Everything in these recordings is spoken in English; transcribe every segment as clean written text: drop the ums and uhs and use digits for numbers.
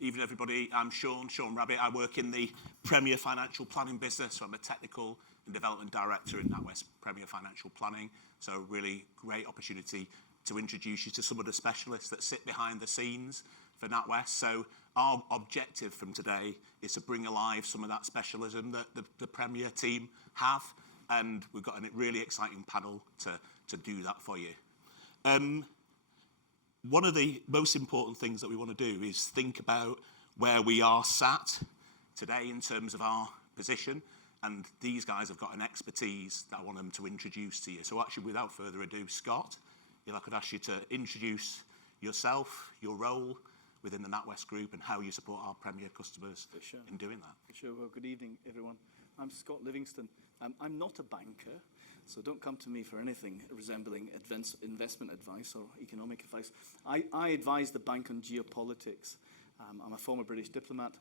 Evening, everybody. I'm Sean Rabbit. I work in the Premier Financial Planning business. So I'm a technical and development director in Natwest Premier Financial Planning. So really great opportunity to introduce you to some of the specialists that sit behind the scenes for Natwest. So our objective from today is to bring alive some of that specialism that the Premier team have. And we've got a really exciting panel to do that for you. One of the most important things that we want to do is think about where we are sat today in terms of our position. And these guys have got an expertise that I want them to introduce to you. So actually, without further ado, Scott, if I could ask you to introduce yourself, your role within the Natwest Group and how you support our Premier customers in doing that. Sure. Well, good evening, everyone. I'm Scott Livingstone. I'm not a banker, so don't come to me for anything resembling investment advice or economic advice. I advise the bank on geopolitics. I'm a former British diplomat,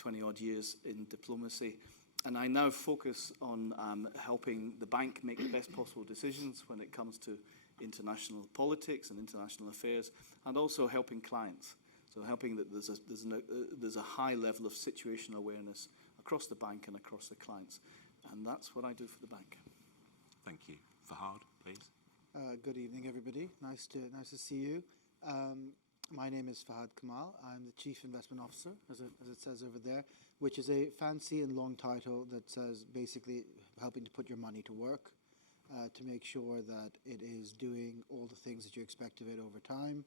20-odd years in diplomacy, and I now focus on helping the bank make the best possible decisions when it comes to international politics and international affairs, and also helping clients. So helping that there's a high level of situational awareness across the bank and across the clients. And that's what I do for the bank. Thank you. Fahad, please. Good evening, everybody. Nice to see you. My name is Fahad Kamal. I'm the Chief Investment Officer, as it says over there, which is a fancy and long title that says basically helping to put your money to work, to make sure that it is doing all the things that you expect of it over time,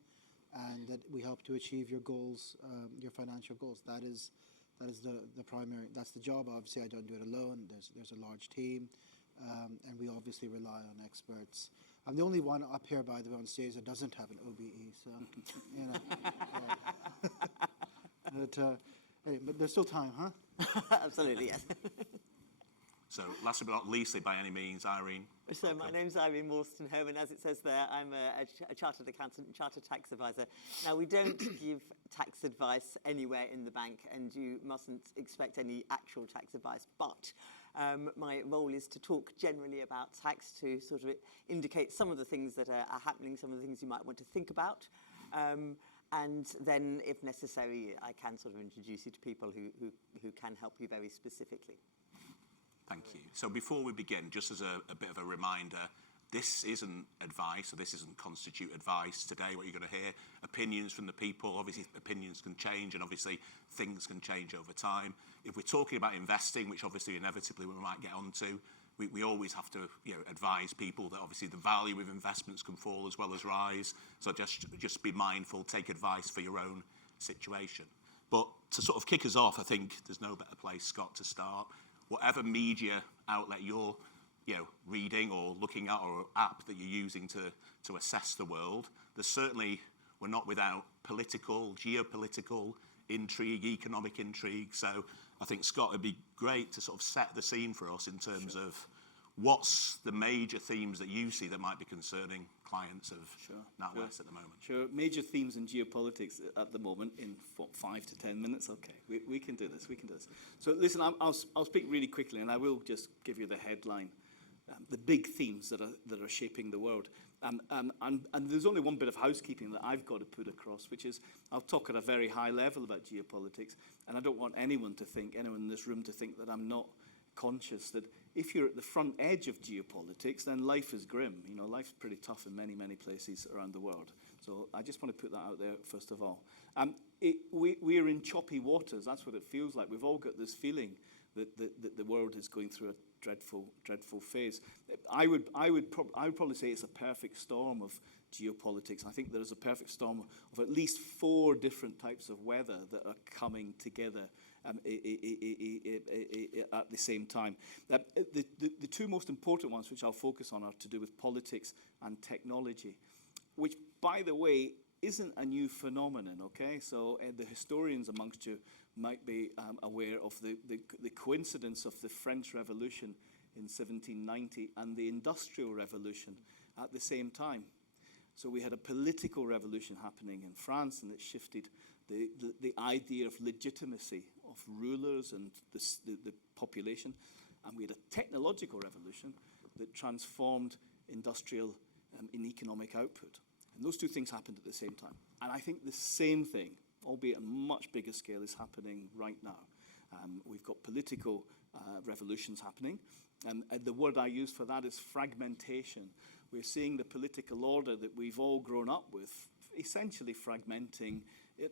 and that we help to achieve your goals, your financial goals. That is the primary, that's the job. Obviously, I don't do it alone. There's a large team, and we obviously rely on experts. I'm the only one up here, by the way, on stage that doesn't have an OBE, so, you know. But there's still time, huh? Absolutely, yes. So, last but not least, by any means, Irene. So my name's Irene Wolstenholme, and as it says there, I'm a chartered accountant and chartered tax advisor. Now, we don't give tax advice anywhere in the bank, and you mustn't expect any actual tax advice, but my role is to talk generally about tax, to sort of indicate some of the things that are happening, some of the things you might want to think about. And then, if necessary, I can sort of introduce you to people who can help you very specifically. Thank you. So before we begin, just as a bit of a reminder, this isn't advice, or this doesn't constitute advice today. What you're going to hear, opinions from the people. Obviously, opinions can change, and obviously, things can change over time. If we're talking about investing, which obviously inevitably we might get onto, we always have to advise people that obviously the value of investments can fall as well as rise. So just be mindful, take advice for your own situation. But to sort of kick us off, I think there's no better place, Scott, to start. Whatever media outlet you're reading or looking at, or app that you're using to assess the world, we're not without political, geopolitical intrigue, economic intrigue. So I think, Scott, it'd be great to sort of set the scene for us in terms of what's the major themes that you see that might be concerning clients of NatWest at the moment. Sure. Major themes in geopolitics at the moment in 5 to 10 minutes. Okay, we can do this. We can do this. So listen, I'll speak really quickly, and I will just give you the headline, the big themes that are shaping the world. And there's only one bit of housekeeping that I've got to put across, which is I'll talk at a very high level about geopolitics, and I don't want anyone in this room to think that I'm not conscious that if you're at the front edge of geopolitics, then life is grim. You know, life's pretty tough in many, many places around the world. So I just want to put that out there, first of all. We're in choppy waters. That's what it feels like. We've all got this feeling that the world is going through a dreadful, dreadful phase. I would probably say it's a perfect storm of geopolitics. I think there's a perfect storm of at least 4 different types of weather that are coming together at the same time. The 2 most important ones, which I'll focus on, are to do with politics and technology, which, by the way, isn't a new phenomenon, okay? So the historians amongst you might be aware of the coincidence of the French Revolution in 1790 and the Industrial Revolution at the same time. So we had a political revolution happening in France, and it shifted the idea of legitimacy of rulers and the population. And we had a technological revolution that transformed industrial and economic output. And those 2 things happened at the same time. And I think the same thing albeit on a much bigger scale, is happening right now. We've got political revolutions happening. And the word I use for that is fragmentation. We're seeing the political order that we've all grown up with essentially fragmenting.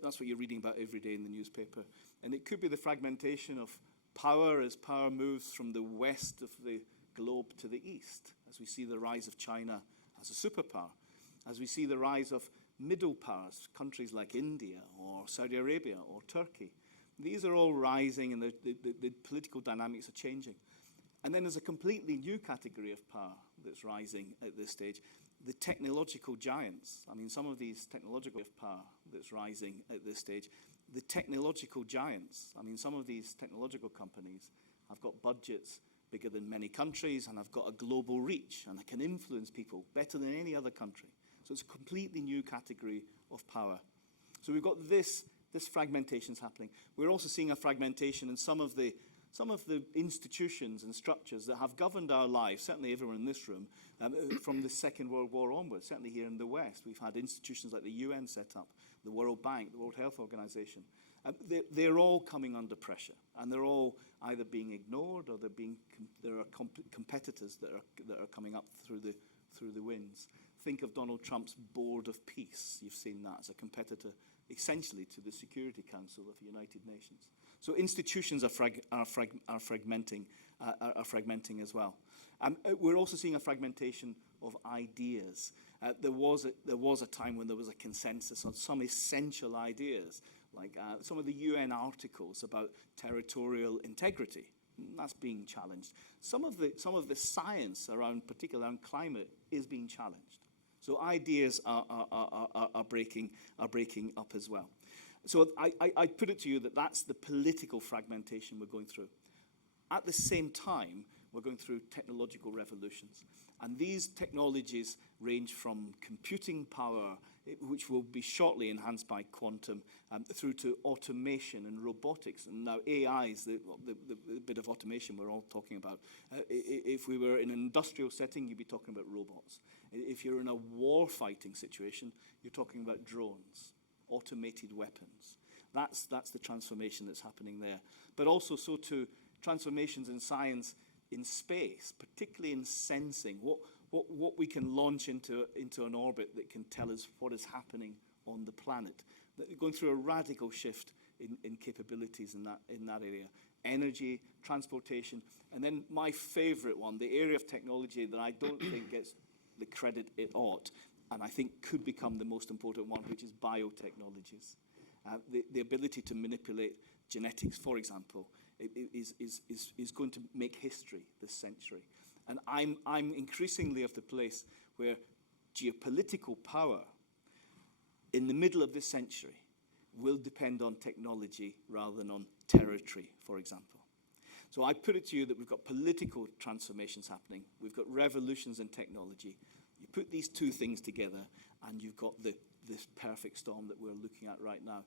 That's what you're reading about every day in the newspaper. And it could be the fragmentation of power as power moves from the west of the globe to the east, as we see the rise of China as a superpower, as we see the rise of middle powers, countries like India or Saudi Arabia or Turkey. These are all rising, and the political dynamics are changing. And then there's a completely new category of power that's rising at this stage, the technological giants. I mean, some of these technological power that's rising at this stage, the technological giants. I mean, some of these technological companies have got budgets bigger than many countries and have got a global reach, and they can influence people better than any other country. So it's a completely new category of power. So we've got this fragmentation's happening. We're also seeing a fragmentation in some of the institutions and structures that have governed our lives, certainly everyone in this room, from the Second World War onwards. Certainly here in the West, we've had institutions like the UN set up, the World Bank, the World Health Organization. They're all coming under pressure, and they're all either being ignored or there are competitors that are coming up through the winds. Think of Donald Trump's Board of Peace. You've seen that as a competitor, essentially, to the Security Council of the United Nations. So institutions are fragmenting as well. We're also seeing a fragmentation of ideas. There was a time when there was a consensus on some essential ideas, like some of the UN articles about territorial integrity. That's being challenged. Some of the science particularly around climate, is being challenged. So ideas are breaking up as well. So I put it to you that that's the political fragmentation we're going through. At the same time, we're going through technological revolutions. And these technologies range from computing power, which will be shortly enhanced by quantum, through to automation and robotics. And now AI is the bit of automation we're all talking about. If we were in an industrial setting, you'd be talking about robots. If you're in a war-fighting situation, you're talking about drones, automated weapons. That's the transformation that's happening there. But also so too, transformations in science in space, particularly in sensing, what we can launch into an orbit that can tell us what is happening on the planet. Going through a radical shift in capabilities in that area. Energy, transportation, and then my favorite one, the area of technology that I don't think gets the credit it ought, and I think could become the most important one, which is biotechnologies. The ability to manipulate genetics, for example, is going to make history this century. And I'm increasingly of the place where geopolitical power in the middle of this century will depend on technology rather than on territory, for example. So I put it to you that we've got political transformations happening. We've got revolutions in technology. You put these two things together, and you've got this perfect storm that we're looking at right now.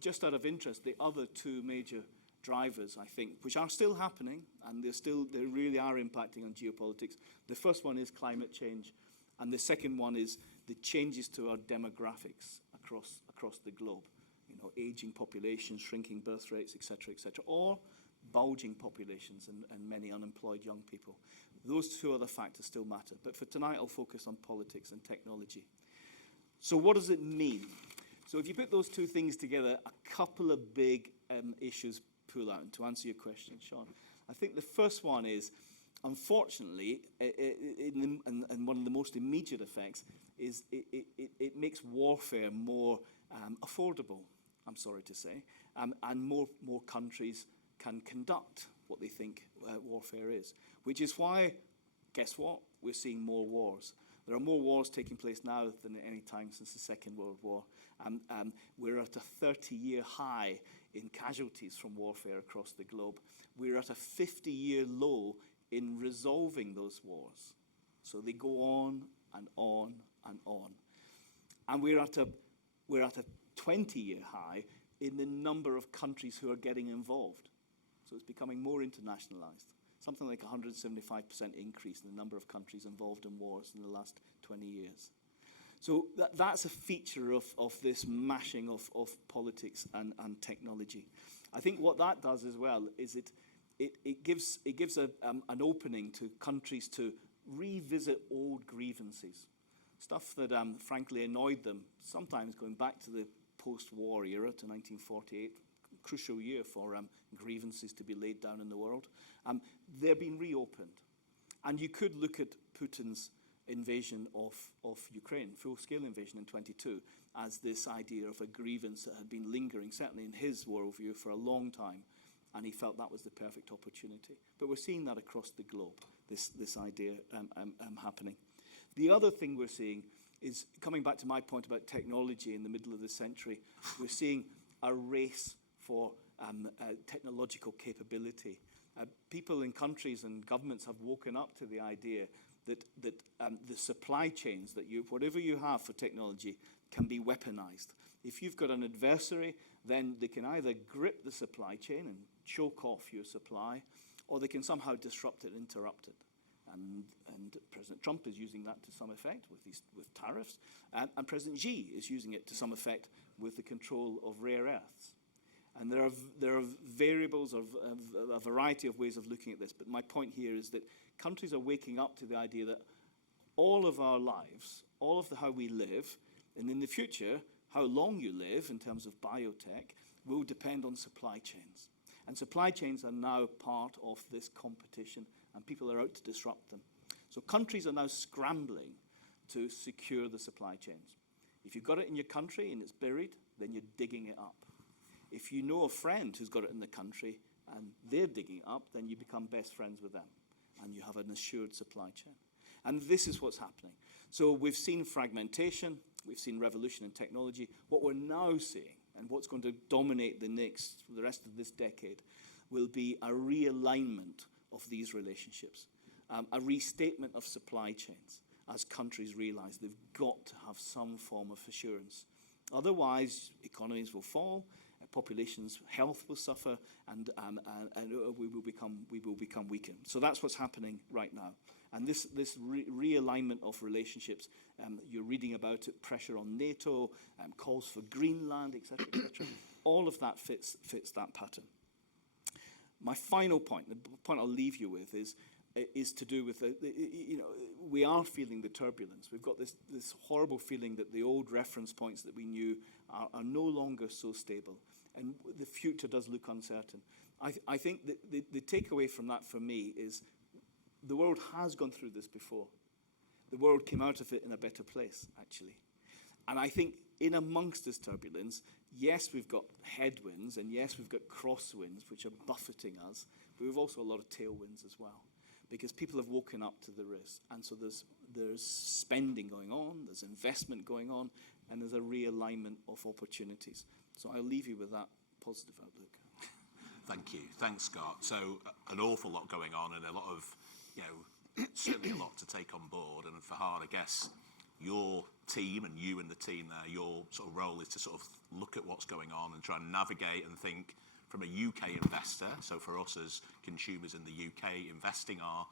Just out of interest, the other two major drivers, I think, which are still happening, and they really are impacting on geopolitics. The first one is climate change, and the second one is the changes to our demographics across the globe. You know, aging populations, shrinking birth rates, etc., or bulging populations and many unemployed young people. Those two other factors still matter. But for tonight, I'll focus on politics and technology. So what does it mean? So if you put those two things together, a couple of big issues pull out. And to answer your question, Sean, I think the first one is, unfortunately, and one of the most immediate effects is it makes warfare more affordable, I'm sorry to say, and more countries can conduct what they think warfare is, which is why, guess what, we're seeing more wars. There are more wars taking place now than at any time since the Second World War. We're at a 30-year high in casualties from warfare across the globe. We're at a 50-year low in resolving those wars. So they go on and on and on. And we're at a 20-year high in the number of countries who are getting involved. So it's becoming more internationalized. Something like 175% increase in the number of countries involved in wars in the last 20 years. So that's a feature of this mashing of politics and technology. I think what that does as well is it gives an opening to countries to revisit old grievances, stuff that frankly annoyed them, sometimes going back to the post-war era to 1948, crucial year for grievances to be laid down in the world. They're being reopened. And you could look at Putin's invasion of Ukraine, full-scale invasion in 22, as this idea of a grievance that had been lingering, certainly in his worldview, for a long time, and he felt that was the perfect opportunity. But we're seeing that across the globe, this idea happening. The other thing we're seeing is, coming back to my point about technology in the middle of the century, we're seeing a race for technological capability. People in countries and governments have woken up to the idea that the supply chains, that whatever you have for technology, can be weaponized. If you've got an adversary, then they can either grip the supply chain and choke off your supply, or they can somehow disrupt it, interrupt it. And President Trump is using that to some effect with tariffs, and President Xi is using it to some effect with the control of rare earths. And there are variables of a variety of ways of looking at this. But my point here is that countries are waking up to the idea that all of our lives, all of how we live, and in the future, how long you live in terms of biotech, will depend on supply chains. And supply chains are now part of this competition, and people are out to disrupt them. So countries are now scrambling to secure the supply chains. If you've got it in your country and it's buried, then you're digging it up. If you know a friend who's got it in the country and they're digging it up, then you become best friends with them, and you have an assured supply chain. And this is what's happening. So we've seen fragmentation, we've seen revolution in technology. What we're now seeing, and what's going to dominate the rest of this decade, will be a realignment of these relationships, a restatement of supply chains as countries realize they've got to have some form of assurance. Otherwise, economies will fall, populations' health will suffer, and we will become weakened. So that's what's happening right now. And this realignment of relationships, you're reading about it, pressure on NATO, calls for Greenland, etc., etc. All of that fits that pattern. My final point, the point I'll leave you with, is to do with we are feeling the turbulence. We've got this horrible feeling that the old reference points that we knew are no longer so stable, and the future does look uncertain. I think that the takeaway from that for me is the world has gone through this before. The world came out of it in a better place, actually. And I think in amongst this turbulence, yes, we've got headwinds, and yes, we've got crosswinds, which are buffeting us, but we've also a lot of tailwinds as well, because people have woken up to the risk. And so there's spending going on, there's investment going on, and there's a realignment of opportunities. So I'll leave you with that positive outlook. Thank you. Thanks, Scott. So an awful lot going on, and a lot of, certainly a lot to take on board. And Fahad, I guess your team and you and the team there, your sort of role is to sort of look at what's going on and try and navigate and think from a UK investor. So for us as consumers in the UK, investing our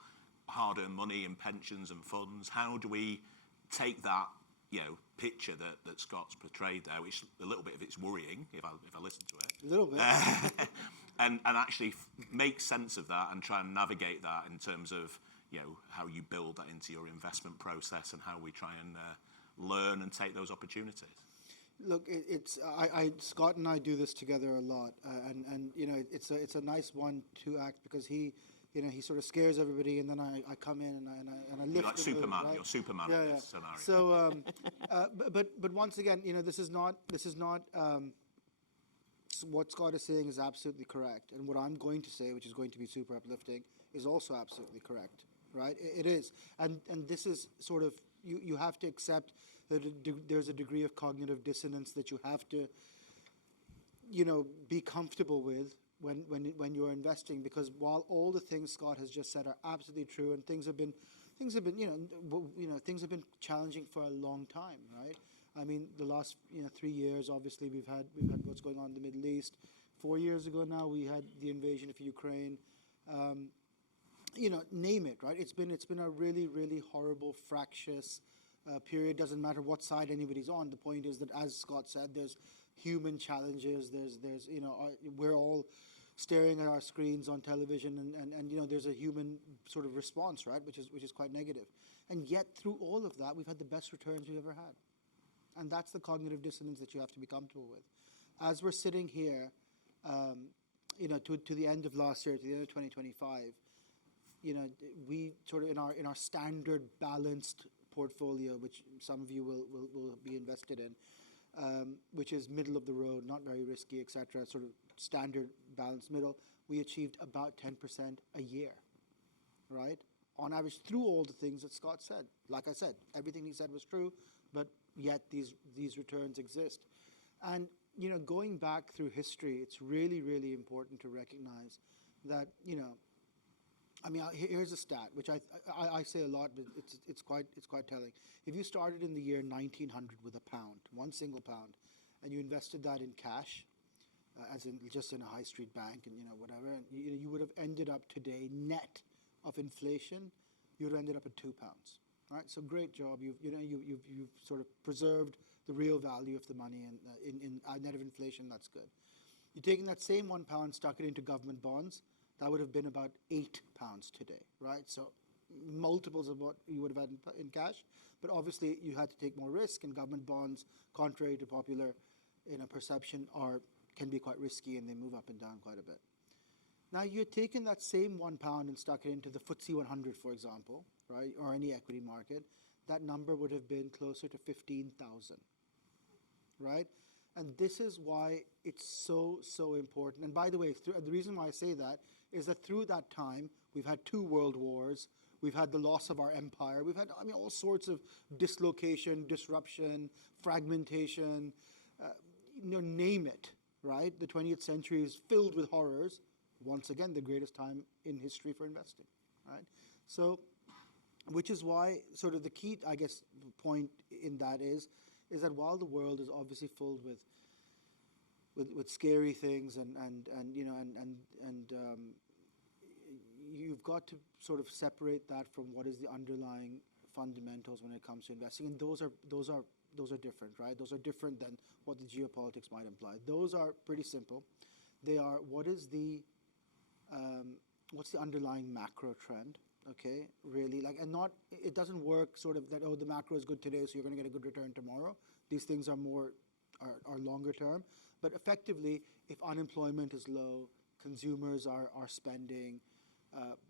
hard-earned money in pensions and funds, how do we take that picture that Scott's portrayed there, which a little bit of it's worrying if I listen to it. A little bit. and actually make sense of that and try and navigate that in terms of, how you build that into your investment process and how we try and learn and take those opportunities. Look, Scott and I do this together a lot, and it's a nice 1-2 act, because he sort of scares everybody, and then I come in and I lift. You're like the Superman. mood, right? You're Superman in this scenario. So, but once again, this is not. What Scott is saying is absolutely correct, and what I'm going to say, which is going to be super uplifting, is also absolutely correct, right? It is, and this is sort of you have to accept that there's a degree of cognitive dissonance that you have to, be comfortable with when you're investing, because while all the things Scott has just said are absolutely true, and things have been challenging for a long time, right? I mean, the last 3 years, obviously we've had what's going on in the Middle East. 4 years ago now, we had the invasion of Ukraine. Name it, right? It's been a really, really horrible, fractious, period. Doesn't matter what side anybody's on. The point is that, as Scott said, there's human challenges. There's we're all staring at our screens on television, and there's a human sort of response, right, which is quite negative. And yet, through all of that, we've had the best returns we've ever had. And that's the cognitive dissonance that you have to be comfortable with. As we're sitting here, to the end of last year, to the end of 2025, we sort of in our standard balanced portfolio, which some of you will be invested in, which is middle of the road, not very risky, etc., sort of standard balanced middle, we achieved about 10% a year, right? On average, through all the things that Scott said. Like I said, everything he said was true, but yet these returns exist. And going back through history, it's really, really important to recognize that, here's a stat, which I say a lot, but it's quite telling. If you started in the year 1900 with a pound, one single pound, and you invested that in cash, as in just in a high street bank and whatever, and you would have ended up today net of inflation, you would have ended up at £2. Right, so great job. You've sort of preserved the real value of the money, and in net of inflation, that's good. You're taking that same £1, stuck it into government bonds, that would have been about £8 today, right? So multiples of what you would have had in cash, but obviously you had to take more risk, and government bonds, contrary to popular perception, can be quite risky, and they move up and down quite a bit. Now, you're taking that same £1 and stuck it into the FTSE 100, for example, right, or any equity market, that number would have been closer to 15,000, right? And this is why it's so, so important. And by the way, the reason why I say that is that through that time, we've had 2 world wars, we've had the loss of our empire, we've had, all sorts of dislocation, disruption, fragmentation, name it, right? The 20th century is filled with horrors. Once again, the greatest time in history for investing, right? So, which is why sort of the key, I guess, point in that is that while the world is obviously filled with scary things and you've got to sort of separate that from what is the underlying fundamentals when it comes to investing, and those are different, right? Those are different than what the geopolitics might imply. Those are pretty simple. They are what's the underlying macro trend, okay, really, it doesn't work sort of that, the macro is good today, so you're going to get a good return tomorrow. These things are longer term, but effectively, if unemployment is low, consumers are spending,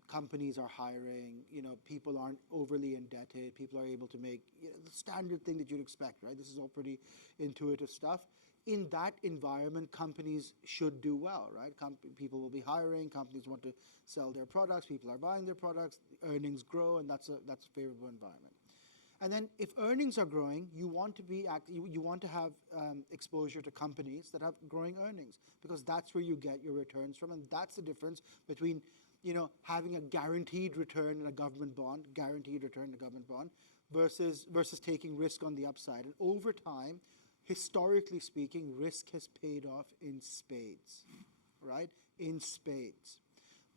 companies are hiring, people aren't overly indebted, people are able to make the standard thing that you'd expect, right? This is all pretty intuitive stuff. In that environment, companies should do well, right? People will be hiring, companies want to sell their products, people are buying their products, earnings grow, and that's a favorable environment. And then if earnings are growing, you want to have exposure to companies that have growing earnings, because that's where you get your returns from, and that's the difference between having a guaranteed return in a government bond, versus taking risk on the upside. And over time, historically speaking, risk has paid off in spades, right? In spades.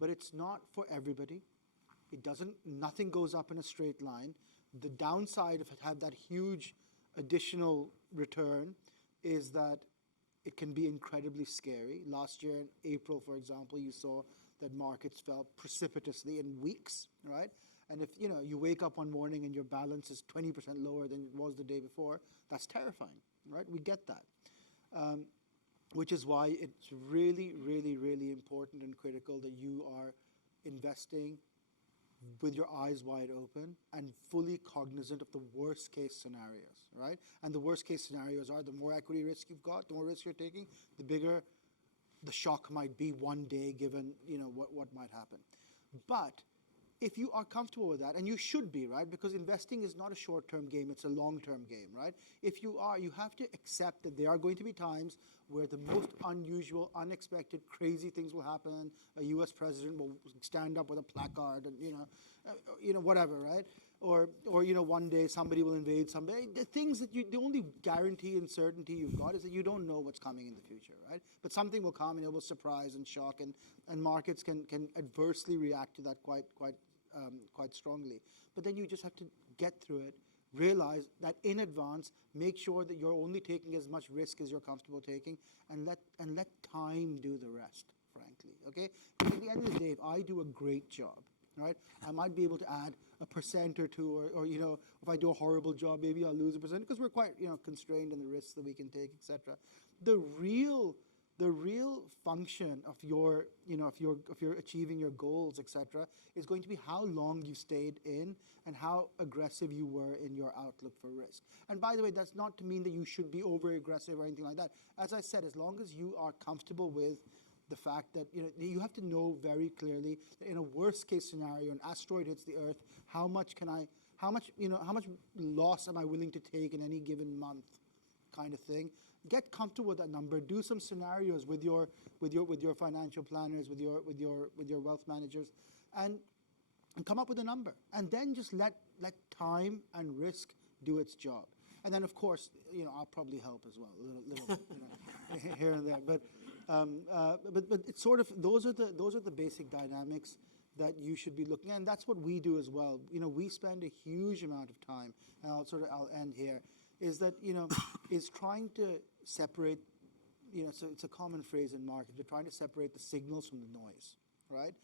But it's not for everybody. Nothing goes up in a straight line. The downside of having that huge additional return is that it can be incredibly scary. Last year in April, for example, you saw that markets fell precipitously in weeks, right? And if you wake up one morning and your balance is 20% lower than it was the day before, that's terrifying, right? We get that. Which is why it's really, really, really important and critical that you are investing with your eyes wide open and fully cognizant of the worst case scenarios, right? And the worst case scenarios are the more equity risk you've got, the more risk you're taking, the bigger the shock might be one day given, what might happen. But if you are comfortable with that, and you should be, right? Because investing is not a short-term game, it's a long-term game, right? If you are, you have to accept that there are going to be times where the most unusual, unexpected, crazy things will happen. A US president will stand up with a placard and, whatever, right? Or one day somebody will invade somebody. The things that the only guarantee and certainty you've got is that you don't know what's coming in the future, right? But something will come and it will surprise and shock, and markets can adversely react to that quite strongly. But then you just have to get through it realize that in advance, make sure that you're only taking as much risk as you're comfortable taking, and let time do the rest, frankly, okay? Because at the end of the day, if I do a great job, right, I might be able to add 1% or 2%, or if I do a horrible job, maybe I'll lose 1%, because we're quite, constrained in the risks that we can take, etc. The real function of your, if you're achieving your goals, etc., is going to be how long you stayed in and how aggressive you were in your outlook for risk. And by the way, that's not to mean that you should be over aggressive or anything like that. As I said, as long as you are comfortable with the fact that you have to know very clearly that in a worst case scenario, an asteroid hits the Earth, how much loss am I willing to take in any given month, kind of thing. Get comfortable with that number. Do some scenarios with your financial planners, with your wealth managers, and come up with a number. And then just let time and risk do its job. And then, of course, I'll probably help as well, a little here and there. But it's sort of those are the basic dynamics that you should be looking at, and that's what we do as well. We spend a huge amount of time, and I'll end here, is that is trying to separate. So it's a common phrase in markets. We're trying to separate the signals from the noise, right?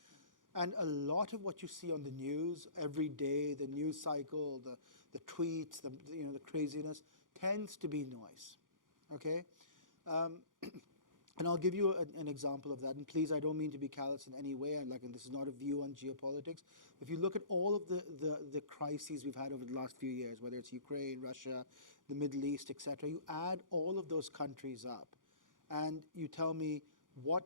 And a lot of what you see on the news every day, the news cycle, the tweets, the craziness, tends to be noise, okay? And I'll give you an example of that. And please, I don't mean to be callous in any way. And this is not a view on geopolitics. If you look at all of the crises we've had over the last few years, whether it's Ukraine, Russia, the Middle East, etc., you add all of those countries up, and you tell me what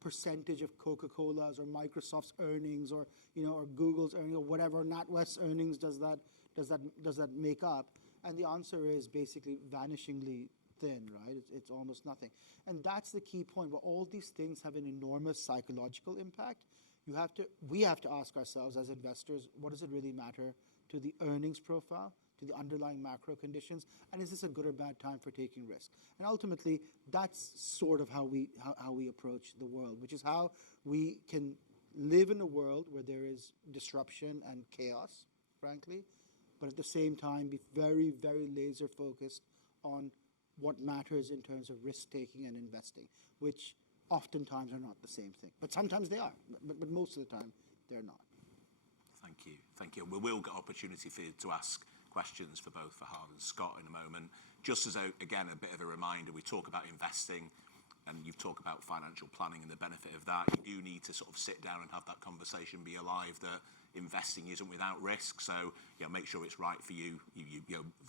percentage of Coca-Cola's or Microsoft's earnings, or or Google's earnings, or whatever Natwest's earnings does that make up? And the answer is basically vanishingly thin, right? It's almost nothing. And that's the key point, where all these things have an enormous psychological impact. We have to ask ourselves as investors, what does it really matter to the earnings profile, to the underlying macro conditions, and is this a good or bad time for taking risk? And ultimately, that's sort of how we approach the world, which is how we can live in a world where there is disruption and chaos, frankly, but at the same time be very, very laser focused on what matters in terms of risk-taking and investing, which oftentimes are not the same thing. But sometimes they are, but most of the time they're not. Thank you. We will get opportunity for you to ask questions for both Fahad and Scott in a moment. Just as, again, a bit of a reminder, we talk about investing, and you've talked about financial planning and the benefit of that. You do need to sort of sit down and have that conversation, be alive that investing isn't without risk. So, make sure it's right for you.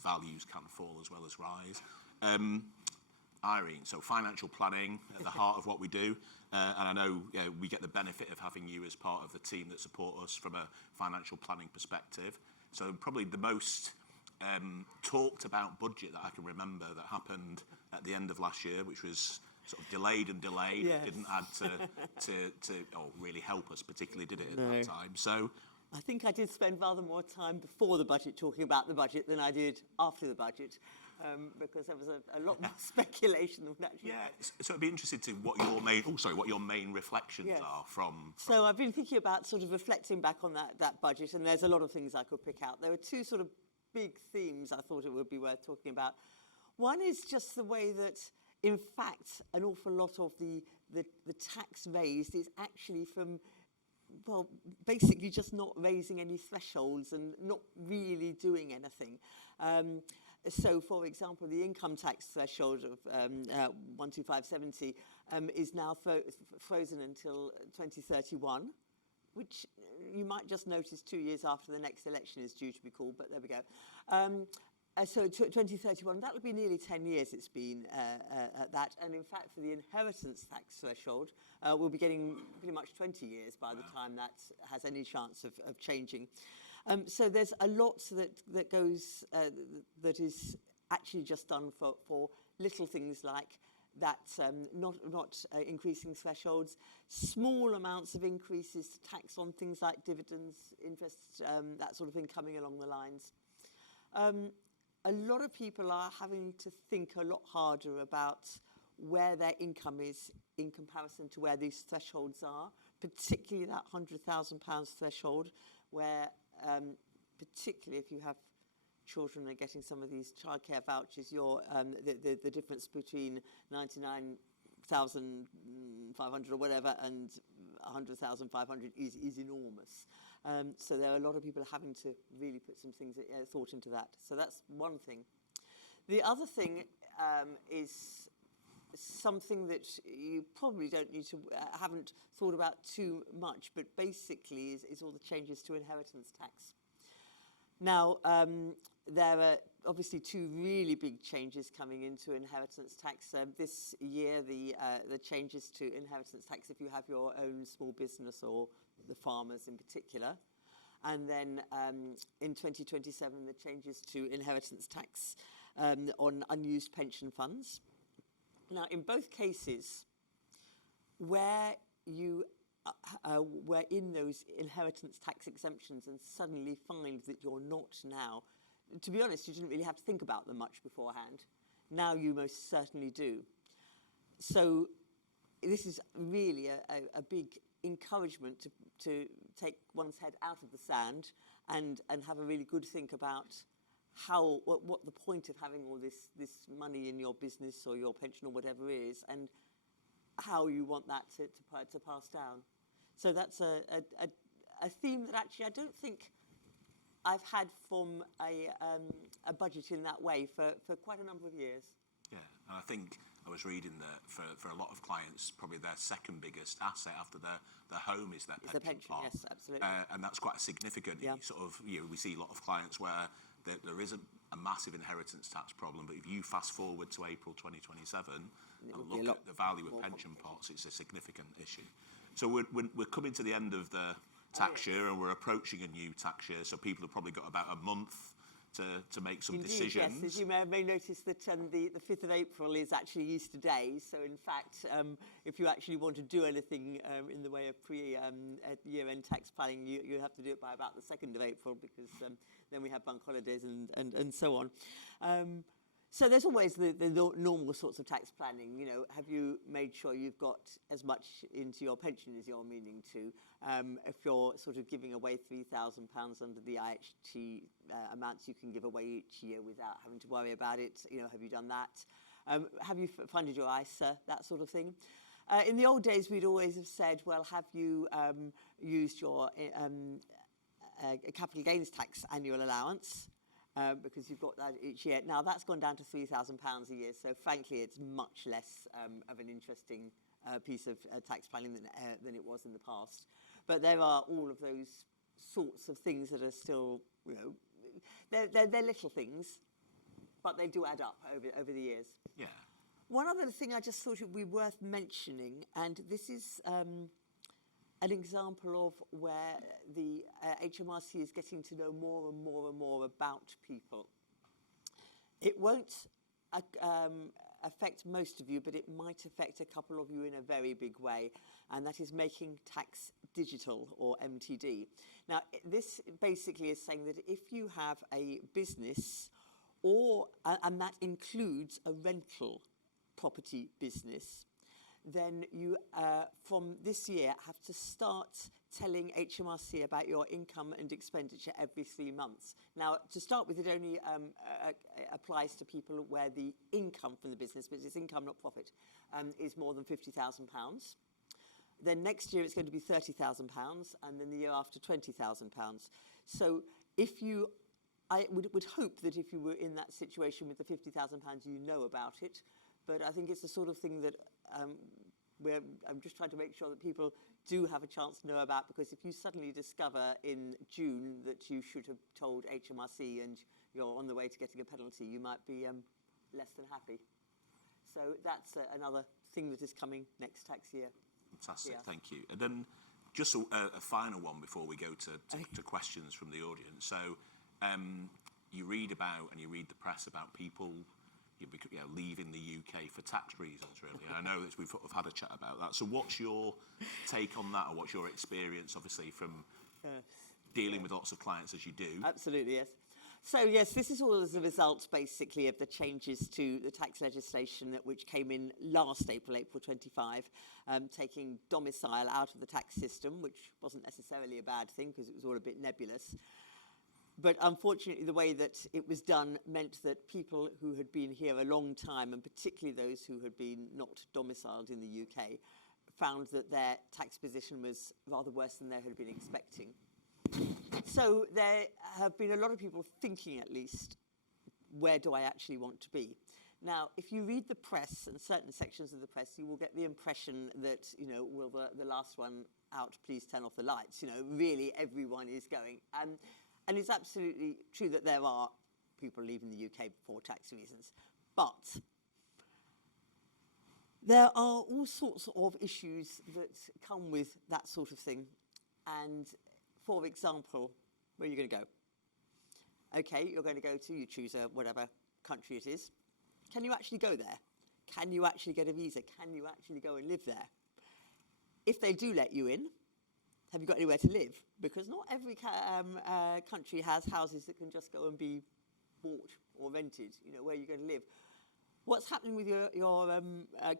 Values can fall as well as rise. Irene, so financial planning at the heart of what we do, and I know we get the benefit of having you as part of the team that support us from a financial planning perspective. So probably the most talked about budget that I can remember that happened at the end of last year, which was sort of delayed and delayed, yes. Didn't add to really help us, particularly, did it at that time? So I think I did spend rather more time before the budget talking about the budget than I did after the budget, because there was a lot more speculation than actually. yeah, so I'd be interested to what your main reflections Yes. are from. So I've been thinking about sort of reflecting back on that budget, and there's a lot of things I could pick out. There were two sort of big themes I thought it would be worth talking about. One is just the way that, in fact, an awful lot of the tax raised is actually from, well, basically just not raising any thresholds and not really doing anything. So, for example, the income tax threshold of 12570 is now frozen until 2031, which you might just notice 2 years after the next election is due to be called, but there we go. So 2031, that will be nearly 10 years it's been at that. And in fact, for the inheritance tax threshold, we'll be getting pretty much 20 years by the time that has any chance of changing. So there's a lot that goes, that is actually just done for little things like that, not increasing thresholds, small amounts of increases to tax on things like dividends, interest, that sort of thing coming along the lines. A lot of people are having to think a lot harder about where their income is in comparison to where these thresholds are, particularly that £100,000 threshold, where particularly if you have children are getting some of these childcare vouchers, the difference between 99,500 or whatever and 100,500 is enormous. So there are a lot of people having to really put some things thought into that. So that's one thing. The other thing is something that you probably don't need to, haven't thought about too much, but basically is all the changes to inheritance tax. Now, there are obviously two really big changes coming into inheritance tax. This year, the changes to inheritance tax if you have your own small business or the farmers in particular. And then in 2027, the changes to inheritance tax on unused pension funds. Now, in both cases, where you were in those inheritance tax exemptions and suddenly find that you're not now, to be honest, you didn't really have to think about them much beforehand. Now you most certainly do. So this is really a big encouragement to take one's head out of the sand and have a really good think about what the point of having all this money in your business or your pension or whatever is, and how you want that to pass down. So that's a theme that actually I don't think I've had from a budget in that way for quite a number of years. Yeah, and I think I was reading that for a lot of clients, probably their second biggest asset after their home is their pension pot. Yes, absolutely. And that's quite significant. Yeah. We see a lot of clients where there is a massive inheritance tax problem, but if you fast forward to April 2027 and look at the value of pension pots, it's a significant issue. So we're coming to the end of the tax year, and we're approaching a new tax year, so people have probably got about a month to make some decisions. Yes, as you may notice that the 5th of April is actually Easter Day, so in fact, if you actually want to do anything in the way of year-end tax planning, you have to do it by about the 2nd of April, because then we have bank holidays and so on. So there's always the normal sorts of tax planning. You know, have you made sure you've got as much into your pension as you're meaning to? If you're sort of giving away £3,000 under the IHT amounts you can give away each year without having to worry about it, you know, have you done that? Have you funded your ISA, that sort of thing? In the old days, we'd always have said, well, have you used your capital gains tax annual allowance? Because you've got that each year. Now, that's gone down to £3,000 a year, so frankly, it's much less of an interesting piece of tax planning than it was in the past. But there are all of those sorts of things that are still, you know, they're little things, but they do add up over the years. Yeah. One other thing I just thought it would be worth mentioning, and this is an example of where the HMRC is getting to know more and more and more about people. It won't affect most of you, but it might affect a couple of you in a very big way, and that is making tax digital, or MTD. Now, this basically is saying that if you have a business, and that includes a rental property business, then you, from this year, have to start telling HMRC about your income and expenditure every 3 months. Now, to start with, it only applies to people where the income from the business, but it's income, not profit, is more than £50,000. Then next year, it's going to be £30,000, and then the year after, £20,000. So if you, I would hope that if you were in that situation with the £50,000, you know about it. But I think it's the sort of thing that I'm just trying to make sure that people do have a chance to know about, because if you suddenly discover in June that you should have told HMRC and you're on the way to getting a penalty, you might be less than happy. So that's another thing that is coming next tax year. Fantastic, Yeah. thank you. And then just a final one before we go to questions from the audience. So you read the press about people leaving the UK for tax reasons, really. And I know that we've had a chat about that. So what's your take on that, or what's your experience, obviously, from dealing with lots of clients as you do? Absolutely, yes. So, yes, this is all as a result, basically, of the changes to the tax legislation which came in last April 25, taking domicile out of the tax system, which wasn't necessarily a bad thing because it was all a bit nebulous. But unfortunately, the way that it was done meant that people who had been here a long time, and particularly those who had been not domiciled in the UK, found that their tax position was rather worse than they had been expecting. So there have been a lot of people thinking, at least, where do I actually want to be? Now, if you read the press and certain sections of the press, you will get the impression that, you know, will the last one out please turn off the lights? You know, really everyone is going. And it's absolutely true that there are people leaving the UK for tax reasons. But there are all sorts of issues that come with that sort of thing. And for example, where are you going to go? Okay, you're going to go to, you choose whatever country it is. Can you actually go there? Can you actually get a visa? Can you actually go and live there? If they do let you in, have you got anywhere to live? Because not every country has houses that can just go and be bought or rented. You know, where are you going to live? What's happening with your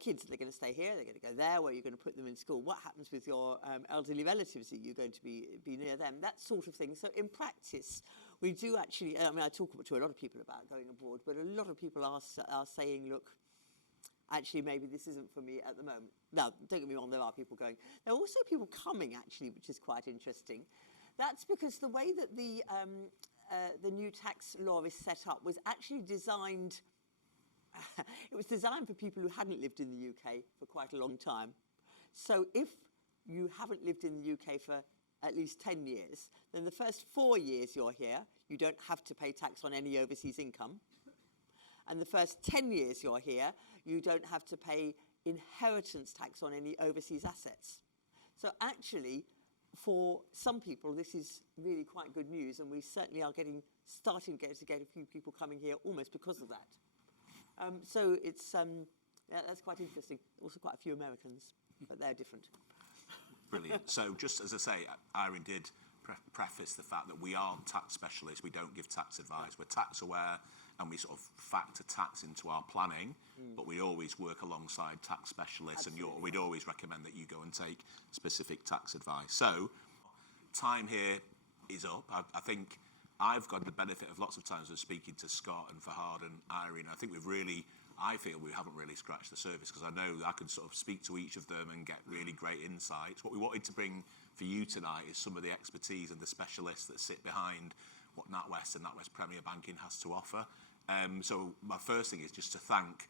kids? Are they going to stay here? They're going to go there? Where are you going to put them in school? What happens with your elderly relatives? Are you going to be near them? That sort of thing. So in practice, we do actually, I mean, I talk to a lot of people about going abroad, but a lot of people are saying, look, actually, maybe this isn't for me at the moment. Now, don't get me wrong, there are people going. There are also people coming, actually, which is quite interesting. That's because the way that the new tax law is set up was actually designed, it was designed for people who hadn't lived in the UK for quite a long time. So if you haven't lived in the UK for at least 10 years, then the first 4 years you're here, you don't have to pay tax on any overseas income. And the first 10 years you're here, you don't have to pay inheritance tax on any overseas assets. So actually, for some people, this is really quite good news, and we certainly are starting to get a few people coming here almost because of that. So it's that's quite interesting. Also quite a few Americans, but they're different. Brilliant. So just as I say, Irene did preface the fact that we aren't tax specialists. We don't give tax advice. We're tax aware, and we sort of factor tax into our planning, but we always work alongside tax specialists. Absolutely. And we'd always recommend that you go and take specific tax advice. So time here is up. I think I've got the benefit of lots of times of speaking to Scott and Fahad and Irene. I think I feel we haven't really scratched the surface, because I know I can sort of speak to each of them and get really great insights. What we wanted to bring for you tonight is some of the expertise and the specialists that sit behind what NatWest and NatWest Premier Banking has to offer. So my first thing is just to thank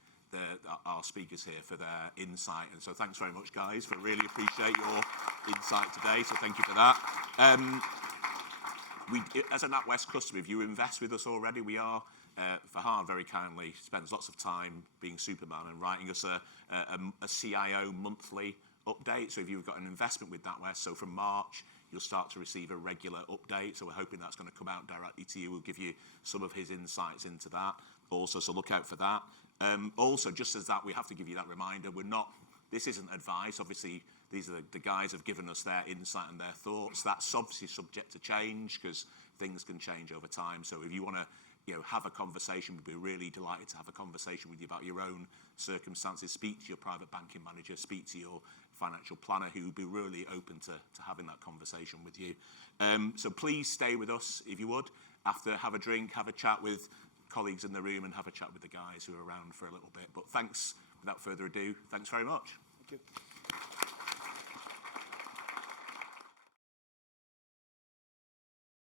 our speakers here for their insight. And so thanks very much, guys, for really appreciate your insight today. So thank you for that. As a NatWest customer, if you invest with us already, we are, Fahad very kindly spends lots of time being Superman and writing us a CIO monthly update. So if you've got an investment with NatWest, so from March, you'll start to receive a regular update. So we're hoping that's going to come out directly to you. We'll give you some of his insights into that also, so look out for that. Also, just as that, we have to give you that reminder. This isn't advice. Obviously, these are the guys have given us their insight and their thoughts. That's obviously subject to change, because things can change over time. So if you want to have a conversation, we'd be really delighted to have a conversation with you about your own circumstances. Speak to your private banking manager, speak to your financial planner, who would be really open to having that conversation with you. So please stay with us, if you would. After, have a drink, have a chat with colleagues in the room, and have a chat with the guys who are around for a little bit. But thanks, without further ado, thanks very much. Thank you.